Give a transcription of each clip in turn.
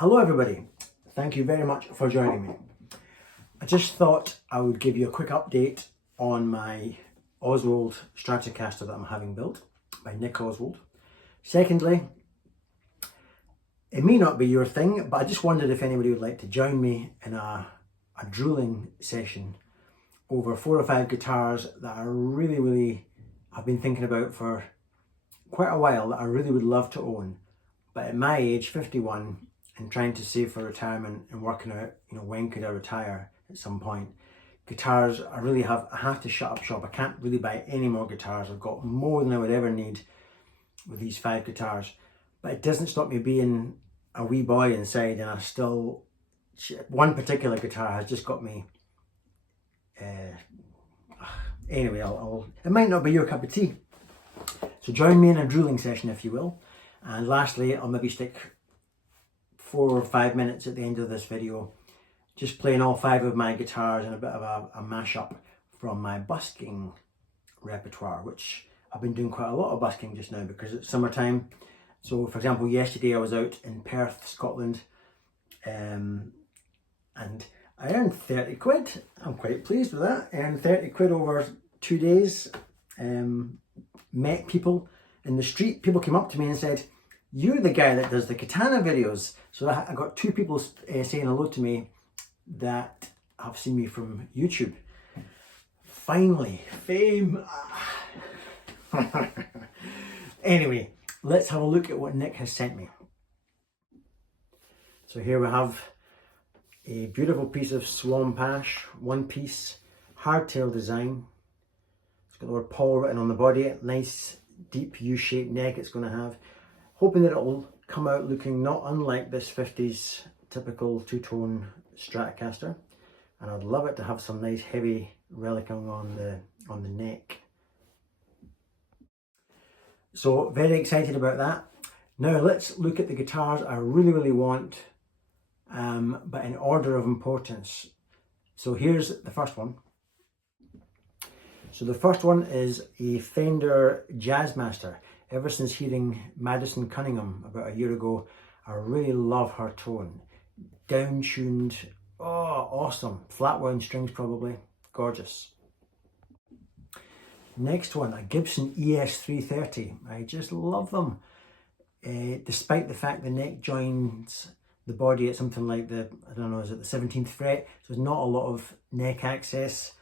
Hello everybody, thank you very much for joining me. I just thought I would give you a quick update on my Oswald Stratocaster that I'm having built by Nick Oswald. Secondly, it may not be your thing, but I just wondered if anybody would like to join me in a drilling session over 4 or 5 guitars that I really have been thinking about for quite a while, that I really would love to own. But at my age, 51, and trying to save for retirement and working out, when could I retire at some point, guitars, I have to shut up shop. I can't really buy any more guitars. I've got more than I would ever need with these 5 guitars. But it doesn't stop me being a wee boy inside, and I still, one particular guitar has just got me, anyway, it might not be your cup of tea. So join me in a drilling session if you will. And lastly, I'll maybe stick 4 or 5 minutes at the end of this video just playing all 5 of my guitars and a bit of a mashup from my busking repertoire, which I've been doing quite a lot of busking just now because it's summertime. So for example, yesterday I was out in Perth, Scotland, and I earned 30 quid. I'm quite pleased with that. I earned 30 quid over 2 days. Met people in the street. People came up to me and said, "You're the guy that does the katana videos." So I got 2 people saying hello to me that have seen me from YouTube. Finally, fame. Anyway, let's have a look at what Nick has sent me. So here we have a beautiful piece of swamp ash, 1-piece, hardtail design. It's got the word Paul written on the body, nice deep U-shaped neck it's going to have. Hoping that it'll come out looking not unlike this 50s typical 2-tone Stratocaster, and I'd love it to have some nice heavy relicing on the neck. So very excited about that. Now let's look at the guitars I really want, but in order of importance. So here's the first one. So the first one is a Fender Jazzmaster. Ever since hearing Madison Cunningham about a year ago, I really love her tone. Down-tuned, oh, awesome. Flat wound strings probably, gorgeous. Next one, a Gibson ES 330. I just love them. Despite the fact the neck joins the body at something like the 17th fret, so there's not a lot of neck access.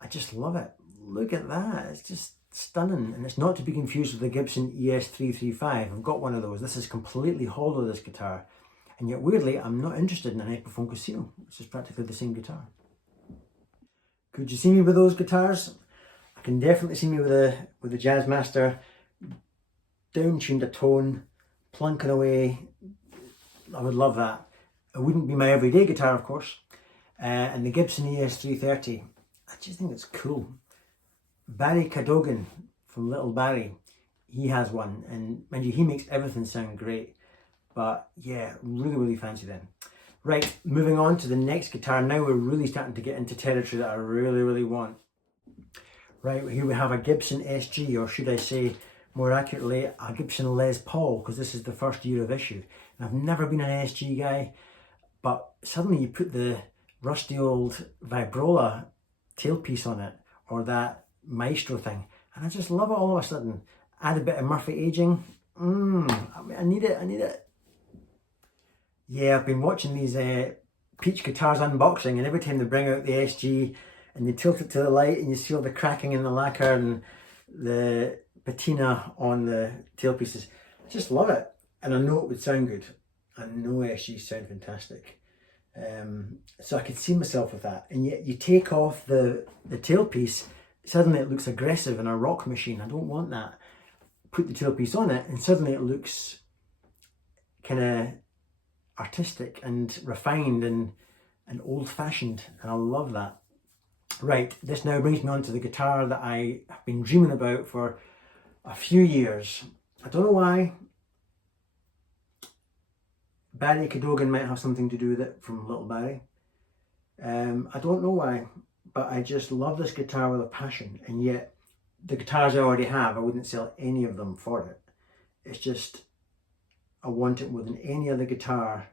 I just love it. Look at that, it's just stunning, and it's not to be confused with the Gibson ES 335. I've got one of those. This is completely hollow, this guitar, and yet weirdly I'm not interested in an Epiphone Casino. It's just practically the same guitar. Could you see me with those guitars? I can definitely see me with the Jazzmaster, down-tuned a tone, plunking away. I would love that. It wouldn't be my everyday guitar, of course. And the Gibson ES 330, I just think it's cool. Barry Cadogan from Little Barry, he has one, and mind you, he makes everything sound great. But yeah, really fancy them. Right, moving on to the next guitar. Now we're really starting to get into territory that I really want. Right, here we have a Gibson SG, or should I say more accurately, a Gibson Les Paul, because this is the first year of issue. And I've never been an SG guy, but suddenly you put the rusty old Vibrola tailpiece on it, or that Maestro thing, and I just love it all of a sudden. Add a bit of Murphy aging. I need it. Yeah, I've been watching these Peach Guitars unboxing, and every time they bring out the SG and you tilt it to the light and you see all the cracking in the lacquer and the patina on the tailpieces, I just love it, and I know it would sound good. I know SGs sound fantastic. So I could see myself with that, and yet you take off the tailpiece, suddenly it looks aggressive and a rock machine. I don't want that. Put the tailpiece on it and suddenly it looks kind of artistic and refined and old-fashioned, and I love that. Right, this now brings me on to the guitar that I have been dreaming about for a few years. I don't know why. Barry Cadogan might have something to do with it, from Little Barry. I don't know why, but I just love this guitar with a passion, and yet the guitars I already have, I wouldn't sell any of them for it. It's just, I want it more than any other guitar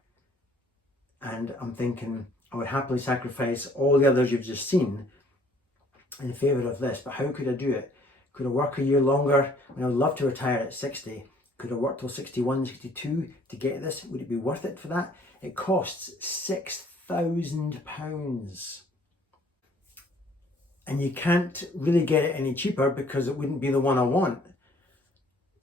and I'm thinking I would happily sacrifice all the others you've just seen in favour of this. But how could I do it? Could I work a year longer? I mean, I would love to retire at 60. Could I work till 61, 62 to get this? Would it be worth it for that? It costs £6,000. And you can't really get it any cheaper because it wouldn't be the one I want.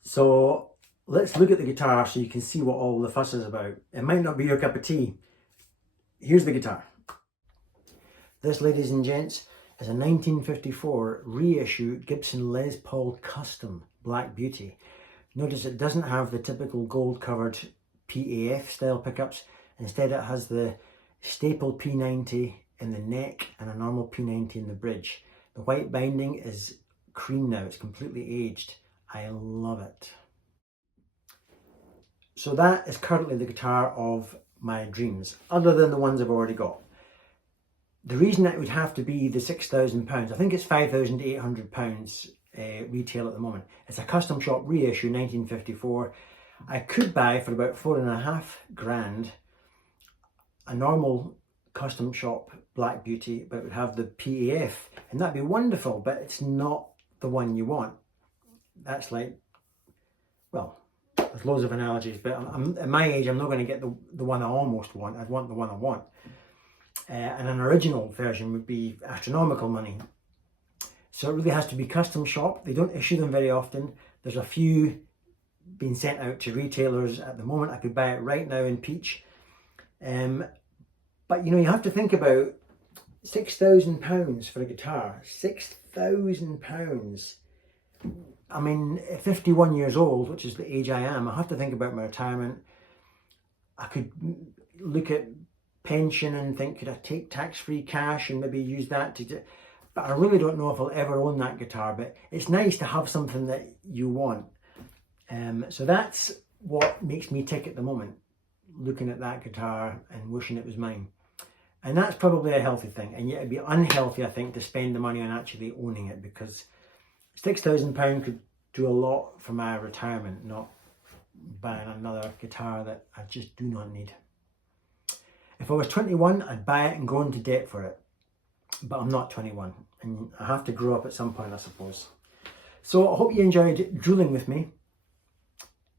So let's look at the guitar so you can see what all the fuss is about. It might not be your cup of tea. Here's the guitar. This, ladies and gents, is a 1954 reissue Gibson Les Paul Custom Black Beauty. Notice it doesn't have the typical gold covered PAF style pickups. Instead it has the staple P90 in the neck and a normal P90 in the bridge. The white binding is cream now, it's completely aged. I love it. So that is currently the guitar of my dreams, other than the ones I've already got. The reason it would have to be the £6,000, I think it's £5,800 retail at the moment. It's a custom shop reissue 1954. I could buy for about £4,500 a normal custom shop Black Beauty, but it would have the PAF, and that'd be wonderful, but it's not the one you want. That's like, well, there's loads of analogies, but at my age, I'm not going to get the one I almost want. I'd want the one I want. And an original version would be astronomical money. So it really has to be custom shop. They don't issue them very often. There's a few being sent out to retailers at the moment. I could buy it right now in peach. But you know, you have to think about £6,000 for a guitar. £6,000. I mean, at 51 years old, which is the age I am, I have to think about my retirement. I could look at pension and think, could I take tax-free cash and maybe use that to do, but I really don't know if I'll ever own that guitar. But it's nice to have something that you want. So that's what makes me tick at the moment, looking at that guitar and wishing it was mine. And that's probably a healthy thing, and yet it'd be unhealthy, I think, to spend the money on actually owning it, because £6,000 could do a lot for my retirement, not buying another guitar that I just do not need. If I was 21, I'd buy it and go into debt for it. But I'm not 21, and I have to grow up at some point, I suppose. So I hope you enjoyed drooling with me.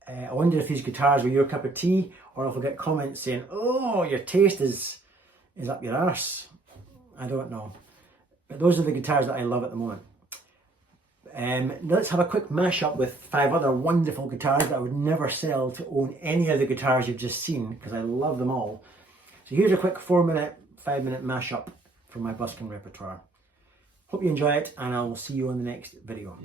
I wonder if these guitars were your cup of tea, or if I'll get comments saying, oh, your taste is up your arse. I don't know. But those are the guitars that I love at the moment. Let's have a quick mashup with 5 other wonderful guitars that I would never sell to own any of the guitars you've just seen, because I love them all. So here's a quick 4-minute, 5-minute mashup from my busking repertoire. Hope you enjoy it, and I will see you in the next video.